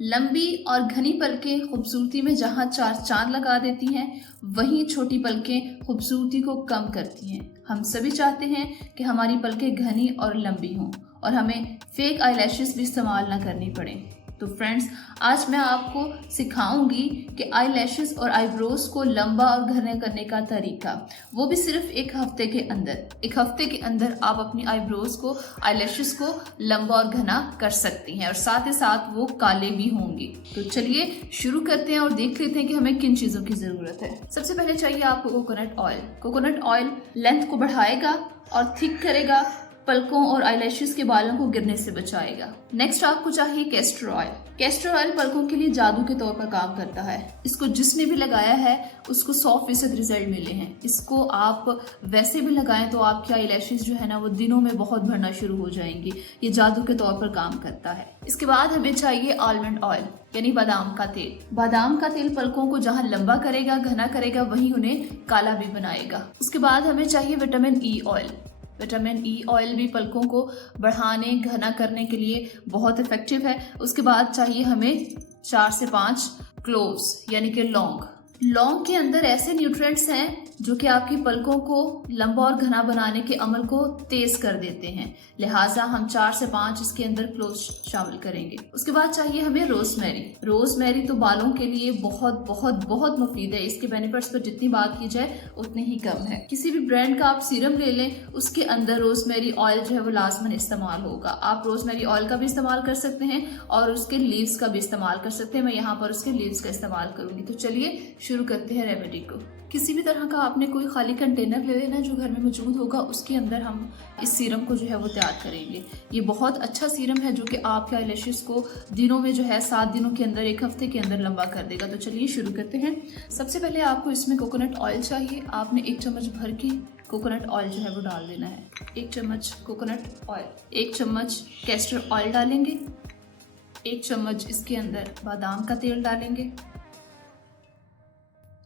लंबी और घनी पलकें खूबसूरती में जहाँ चार चांद लगा देती हैं, वहीं छोटी पलकें खूबसूरती को कम करती हैं। हम सभी चाहते हैं कि हमारी पलकें घनी और लंबी हों और हमें फेक आईलैशेस भी इस्तेमाल ना करनी पड़े। तो फ्रेंड्स, आज मैं आपको सिखाऊंगी कि आईलैशेस और आईब्रोज को लंबा और घना करने का तरीका, वो भी सिर्फ एक हफ्ते के अंदर। एक हफ्ते के अंदर आप अपनी आईब्रोज को, आईलैशेस को लंबा और घना कर सकती हैं और साथ ही साथ वो काले भी होंगे। तो चलिए शुरू करते हैं और देख लेते हैं कि हमें किन चीज़ों की ज़रूरत है। सबसे पहले चाहिए आपको coconut oil. Coconut oil length को बढ़ाएगा और थिक करेगा, पलकों और आईलैशेस के बालों को गिरने से बचाएगा। नेक्स्ट आपको चाहिए कैस्टर ऑयल। कैस्टर ऑयल पलकों के लिए जादू के तौर पर काम करता है। इसको जिसने भी लगाया है उसको 100% रिजल्ट मिले हैं। इसको आप वैसे भी लगाएं तो आपके आईलैशेस जो है ना, वो दिनों में बहुत बढ़ना शुरू हो जाएंगी। ये जादू के तौर पर काम करता है। इसके बाद हमें चाहिए आलमंड ऑयल, यानी बादाम का तेल। बादाम का तेल पलकों को जहाँ लंबा करेगा, घना करेगा, वहीं उन्हें काला भी बनाएगा। उसके बाद हमें चाहिए vitamin E oil. Vitamin E oil भी पलकों को बढ़ाने, घना करने के लिए बहुत इफेक्टिव है। उसके बाद चाहिए हमें 4 से 5 क्लोव्स, यानी कि लौंग। लौंग के अंदर ऐसे न्यूट्रिएंट्स हैं जो कि आपकी पलकों को लंबा और घना बनाने के अमल को तेज कर देते हैं। लिहाजा हम 4 से 5 इसके अंदर क्लोव्स शामिल करेंगे। उसके बाद चाहिए हमें रोजमेरी। रोजमेरी तो बालों के लिए बहुत बहुत बहुत मुफीद है। इसके बेनिफिट्स पर जितनी बात की जाए उतनी ही कम है। किसी भी ब्रांड का आप सीरम ले लें, उसके अंदर रोजमेरी ऑयल जो है वो लाजमन इस्तेमाल होगा। आप रोजमेरी ऑयल का भी इस्तेमाल कर सकते हैं और उसके लीव्स का भी इस्तेमाल कर सकते हैं। मैं यहाँ पर उसके लीव्स का इस्तेमाल करूंगी। तो चलिए शुरू करते हैं रेमेडी को। किसी भी तरह का आपने कोई खाली कंटेनर ले लेना जो घर में मौजूद होगा, उसके अंदर हम इस सीरम को जो है वो तैयार करेंगे। ये बहुत अच्छा सीरम है जो कि आपके आईलैशेस को दिनों में जो है 7 दिनों के अंदर, एक हफ्ते के अंदर लंबा कर देगा। तो चलिए शुरू करते हैं। सबसे पहले आपको इसमें कोकोनट ऑयल चाहिए। आपने 1 चम्मच भर के कोकोनट ऑयल जो है वो डाल देना है। 1 चम्मच कोकोनट ऑयल, 1 चम्मच कैस्टर ऑयल डालेंगे, 1 चम्मच इसके अंदर बादाम का तेल डालेंगे,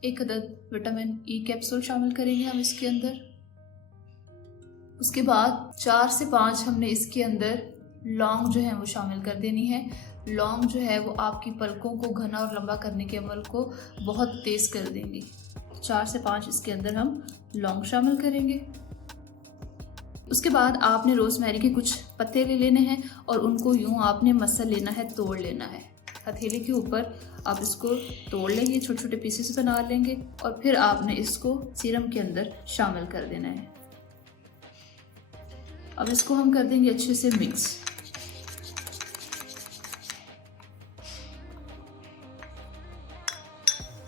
1 अदद विटामिन ई कैप्सूल शामिल करेंगे हम इसके अंदर। उसके बाद 4 से 5 हमने इसके अंदर लौंग जो है वो शामिल कर देनी है। लौंग जो है वो आपकी पलकों को घना और लंबा करने के अमल को बहुत तेज कर देंगी। 4 से 5 इसके अंदर हम लौंग शामिल करेंगे। उसके बाद आपने रोजमेरी के कुछ पत्ते ले लेने हैं और उनको यूं आपने मसल लेना है, तोड़ लेना है। हथेली के ऊपर आप इसको तोड़ लेंगे, छोटे छोटे पीसेस बना लेंगे और फिर आपने इसको सीरम के अंदर शामिल कर देना है। अब इसको हम कर देंगे अच्छे से मिक्स।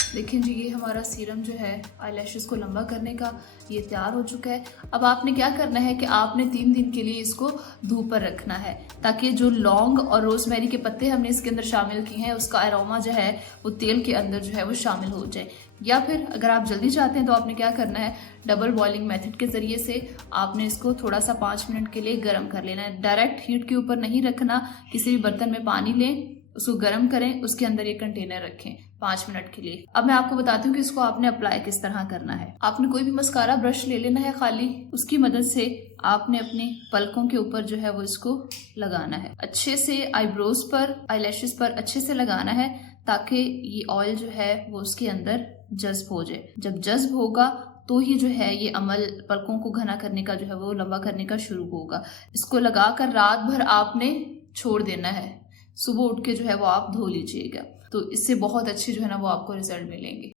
देखें जी, ये हमारा सीरम जो है आईलैशेस को लंबा करने का, ये तैयार हो चुका है। अब आपने क्या करना है कि आपने 3 दिन के लिए इसको धूप पर रखना है, ताकि जो लौंग और रोजमेरी के पत्ते हमने इसके अंदर शामिल किए हैं उसका अरोमा जो है वो तेल के अंदर जो है वो शामिल हो जाए। या फिर अगर आप जल्दी चाहते हैं तो आपने क्या करना है, डबल बॉइलिंग मेथड के ज़रिए से आपने इसको थोड़ा सा 5 मिनट के लिए गर्म कर लेना है। डायरेक्ट हीट के ऊपर नहीं रखना। किसी भी बर्तन में पानी लें, उसको गर्म करें, उसके अंदर ये कंटेनर रखें 5 मिनट के लिए। अब मैं आपको बताती हूँ कि इसको आपने अप्लाई किस तरह करना है। आपने कोई भी मस्कारा ब्रश ले लेना है खाली, उसकी मदद से आपने अपनी पलकों के ऊपर जो है वो इसको लगाना है। अच्छे से आईब्रोज पर, आईलैशेस पर अच्छे से लगाना है, ताकि ये ऑयल जो है वो उसके अंदर जज्ब हो जाए। जब जज्ब होगा तो ही जो है ये अमल पलकों को घना करने का जो है वो लंबा करने का शुरू होगा। इसको लगाकर रात भर आपने छोड़ देना है। सुबह उठ के जो है वो आप धो लीजिएगा। तो इससे बहुत अच्छे जो है ना वो आपको रिजल्ट मिलेंगे।